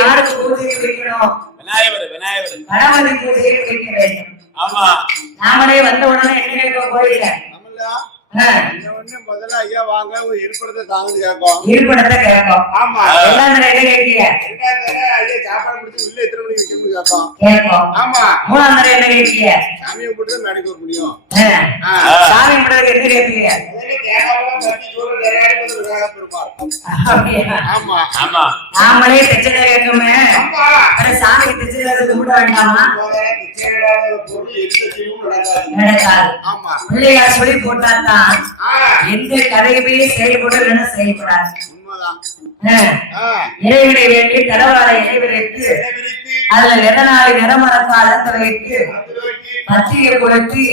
யாருக்கு பூஜை வைக்கணும்? கணபதி பூஜையை வைக்க வேண்டும். நாமளே வந்த உடனே என்ன கேட்க கோயில முதல்ல ஐயா வாங்க இருப்பிடத்தை தாங்க கேட்கும். இருப்பிடத்தை கேட்கும். ஆமா எல்லாம் கேட்கீங்க. ஐயா சாப்பாடு முடிச்சு உள்ள எத்தனை மணிக்கு வைக்கணும்னு கேட்கும். கேட்கும். ஆமா மூணாம் தடவை என்ன கேட்கீங்க? சாமியை போட்டு மேடைக்கு வர முடியும். சாமி போட்டு எது கேட்பீங்க? நாமளே தெச்சனை கேட்குமே சாமிக்கு தெச்சனை கும்பிட வேண்டாமா? பிள்ளையார் சொல்லி போட்டாதான் எந்த கதையுமே செயல்பட செயல்படாது. இறைவனை வேண்டி கடவுளை இறைவனுக்கு அதுல நிறநாளை நிறமரத்தால் அலந்து வைத்து பத்தியை கொடுத்து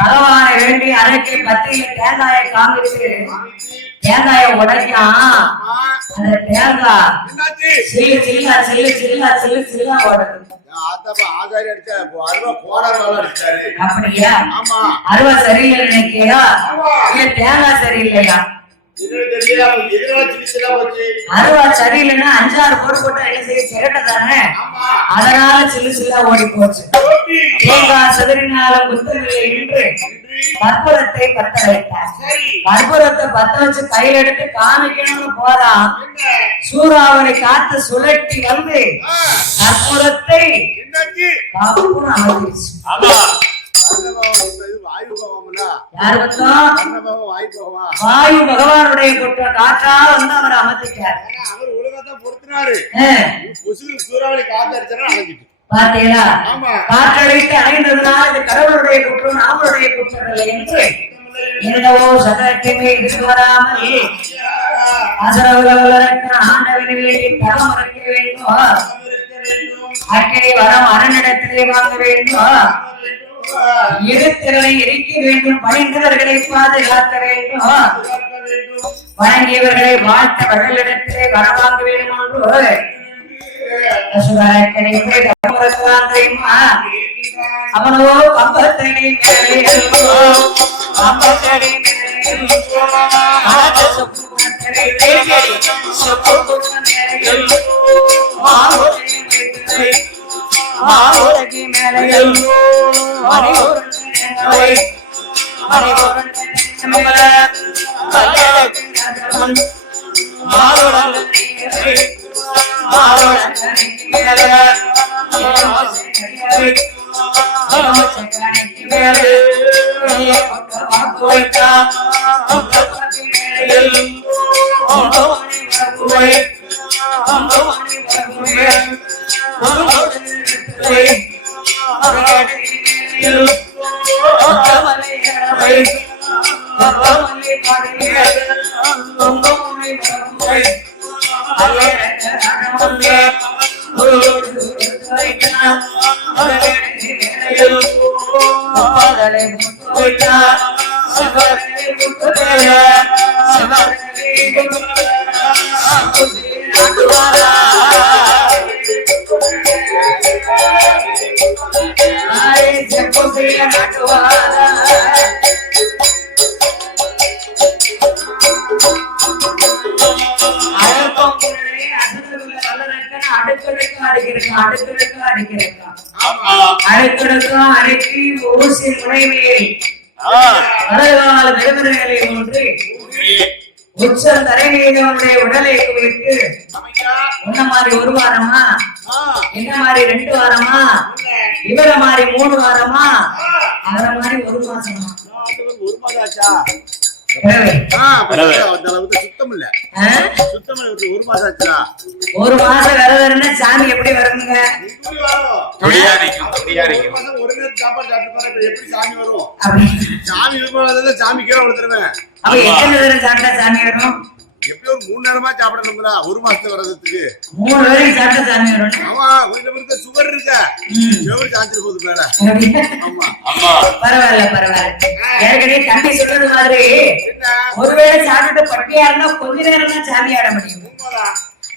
பகவானை வேண்டி அரைக்கி பத்தியில தேங்காயை காமிச்சு தேங்காயை உடைக்கான். அந்த தேங்காய் சில்லு சில்லா சில்லு சில்லா சில்லு சில்லா ஓடுது. அப்படியா? அருவா சரியில்லை நினைக்கியா? இல்ல தேங்காய் சரியில்லையா? அருவா சரியில்லைன்னா 5-6 போட்டு போட்டா என்ன செய்ய சிரட்ட தானே, அதனால சில்லு சில்லா ஓடி போச்சு. தேங்காய் சதுரினாலும் புத்தகங்களை இன்று கற்பூரத்தை பத்த வைத்தார். கற்பூரத்தை பத்த வச்சு கையில எடுத்து காமிக்கணும்னு போறான். சூறாவளி காத்து சுழட்டி வந்து கற்பூரத்தை அமர்ந்துருச்சு. வாயு பகவானுடைய காற்றா வந்து அவர் அமர்த்திட்டார். பாத்தீங்களா? காற்றடித்து அடைந்ததுனால் இது கடவுளுடைய குற்றம் நாமளுடைய குற்றம் இல்லை என்று என்னவோ சதத்திலே இருந்து வராமல் அசரவுலக ஆண்டவனை வேண்டி தரம் மறைக்க வேண்டும். அக்கறை வரம் அரணிடத்திலே வாங்க வேண்டும். இருத்திறனை எரிக்க வேண்டும். பணிந்தவர்களை பாதுகாக்க வேண்டும். வணங்கியவர்களை வாழ்த்த வடலிடத்திலே வரவாங்க வேண்டும் என்று அவனோ கம்பத்தடி அடுக்கடுக்கும் அடக்கி ஊசி முனைமேல் நிறுவனங்களை ஒன்று உச்சம் தரைவீதனுடைய உடலை குவித்து என்ன மாதிரி ஒரு வாரமா, என்ன மாதிரி 2 வாரமா, இவர மாதிரி 3 வாரமா, அவர மாதிரி 1 மாசமா, ஒரு மாசம் விரதம்னா சாமி எப்படி வருங்க? எத்தனை பேரும் சாப்பிட்டா சாமி வரும்? எப்படியும் 3 நேரமா சாப்பிடணும்ல. 1 மாசத்து வரதுக்கு 3 வேளையும் சாப்பிட்டா சாமி வரும். ஆமா, கொஞ்சம் சுகர் இருக்கா, சுகர் சாப்பிட்டு போகுது மேல. ஆமா ஆமா, பரவாயில்ல பரவாயில்ல. ஏற்கனவே தம்பி சொல்றது மாதிரி ஒருவேளை சாப்பிட்டு பட்டியா இருந்தா கொஞ்ச நேரம் தான் சாமி ஆட முடியும்.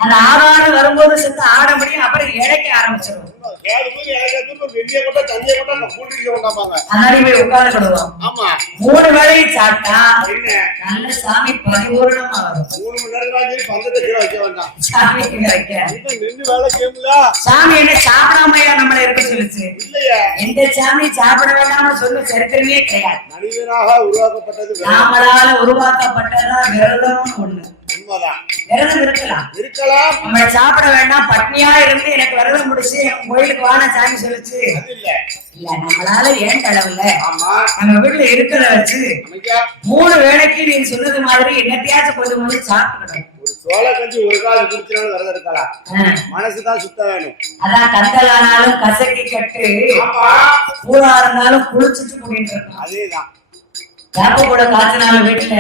அந்த ஆதாரம் வரும்போது செத்து ஆட முடியும். அப்புறம் இழைக்க ஆரம்பிச்சிடும். உட்கார்ந்துடுவோம். 3 வேளையும் சாப்பிட்டா நல்ல சாமி பரிபூர்ணமா வரும். சாமி என்ன சாப்பிடாமையா நம்மள இருக்க சொல்லுச்சு? எந்த சாமி சாப்பிட வேண்டாம சொல்ல சரித்திரமே கிடையாது. நாமளால உருவாக்கப்பட்டதா விரதம் ஒண்ணு. விரதம் இருக்கலாம், நம்ம சாப்பிட வேண்டாம் பட்னியா இருந்து எனக்கு விரதம் முடிச்சு கோயிலுக்கு வான சாமி சொல்லுச்சு. இல்ல, நம்மளால ஏன் கடவுள நம்ம வீட்டுல இருக்கிறத வச்சு 3 வேளைக்கு நீங்க சொன்னது மாதிரி என்னத்தையாச்சும் கொஞ்சம் கொஞ்சம் சாப்பிடணும். ஒரு சோள கஞ்சி ஒரு கால் குடிச்சாலும் விரதம் இருக்கலாம். மனசுதான் சுத்தம் வேணும். அதான் கந்தலானாலும் கசக்கி கட்டு, பூரா இருந்தாலும் குளிச்சுட்டு போயிட்டு இருக்கணும். அதேதான். வேப்ப கூட காய்ச்சினாலும் வீட்டுல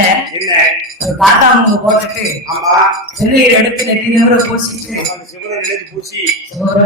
ஒரு காக்கா முங்க போட்டுட்டு திருநீர் எடுத்து நெற்றி நிமிர பூசிட்டு ஒரு